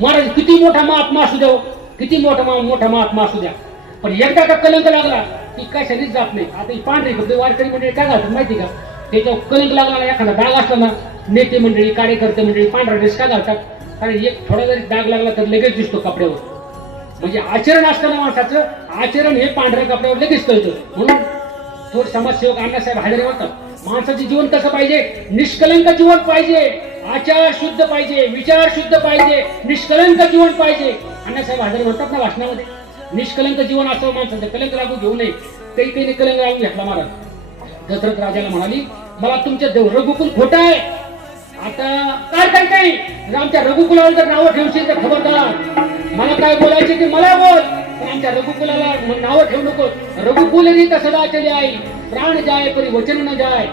महाराज किती मोठा महात्मा असू द्या हो. किती मोठा मोठा महात्मा असू द्या. पण एकदा का कलंक लागला की कशानेच जात नाही. आता ही पांढरी फक्त वारकरी मंडळी काय घालतात माहिती का? त्याच्यावर कलंक लागला ना एखादा डाग असला ना नेते मंडळी कार्यकर्ते मंडळी पांढरा ड्रेस का घालतात? कारण एक थोडा जरी डाग लागला तर लगेच दिसतो कपड्यावर. म्हणजे आचरण असताना माणसाचं आचरण हे पांढऱ्या कपड्यावर लगेच कळतं. म्हणून थोर समाजसेवक अण्णासाहेब हजारे म्हणतात माणसाचे जीवन कसं पाहिजे? निष्कलंक जीवन पाहिजे. आचार शुद्ध पाहिजे विचार शुद्ध पाहिजे निष्कलंक जीवन पाहिजे. अण्णासाहेब हजारे म्हणतात ना भाषणामध्ये निष्कलंक जीवन असं माणसाचं कलंक लागू घेऊ नये काही काही कलंक लागून घेतला महाराज. दशरथ राजाला म्हणाली मला तुमच्या रघुकुल खोट आहे. आता काय काय काय आमच्या रघुकुलावर जर नावं ठेवशील तर खबरदार. मला काय बोलायचे ते मला बोल. पण आमच्या रघुकुलाला नावं ठेवू नको रघुकुल सदा चले आई प्राण जाय परी वचन न जाय.